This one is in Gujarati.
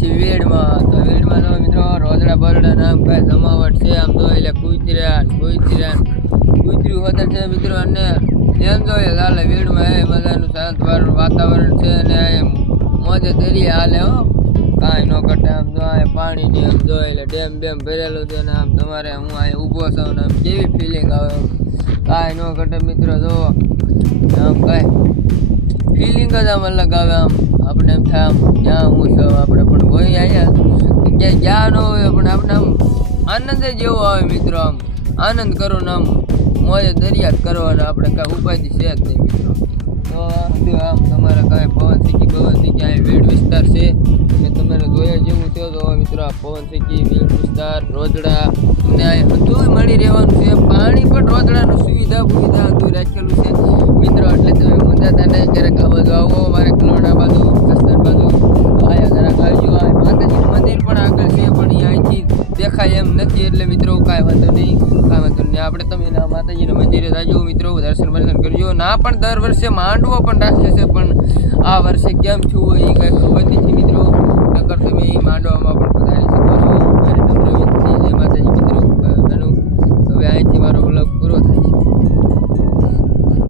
છીએ વેડમાં. તો વેડમાં તો મિત્રો રોજડા બરડા નામ કાંઈ જમાવટ છે. આમ તો એટલે કૂતર્યું હોતા છે મિત્રો. અને એમ તો હાલે વેડમાં એ મજાનું શાંત વાતાવરણ છે. અને એમ મોજે દરિયા હાલે હો, કાંઈ ન ઘટે. આમ જો પાણીની આમ જો એટલે ડેમ ભરેલું છે. ને આમ તમારે હું અહીંયા ઊભો છું ને આમ કેવી ફિલિંગ આવે, કાંઈ ન ઘટે મિત્રો. જો આમ કાંઈ ફિલિંગ જ આમ અલગ આવે. આમ આપણે એમ થાય આમ જ્યાં હું છું આપણે પણ હોય અહીંયા ક્યાંય જ્યાં ન હોય પણ આપણે આમ આનંદ જ એવો આવે મિત્રો. આમ આનંદ કરો ને આમ મોજે દરિયા જ કરવાના, આપણે કાંઈ ઉપાધિ છે જ નહીં મિત્રો. તો આમ તમારે કાંઈ પવન શીખી અહીં વેડ વિસ્તાર છે. અને તમારે જોયા જેવું છે તો મિત્રો આ પવન શીખી વેડ વિસ્તાર રોજડા તમને અહીં બધું મળી રહેવાનું છે. પાણી પણ રોજડાનું સુવિધા બધું રાખેલું છે મિત્રો. એટલે તમે મુંજાતા નહીં, ક્યારેક આ બાજુ આવો મારે કલોડા બાજુ કસ્તર બાજુ આયા જરાક આવજો. આ માતાજીનું મંદિર પણ આગળ છે પણ એ અહીંથી દેખાય એમ નથી. એટલે મિત્રો કાંઈ વાંધો નહીં. આપણે તમે માતાજીના મંદિરે જાજો મિત્રો, દર્શન કરજો. ના પણ દર વર્ષે માંડવો પણ રાખે છે પણ આ વર્ષે કેમ થયું હોય એ કાંઈ ખબર નથી મિત્રો. નકર તમે એ માંડવામાં પણ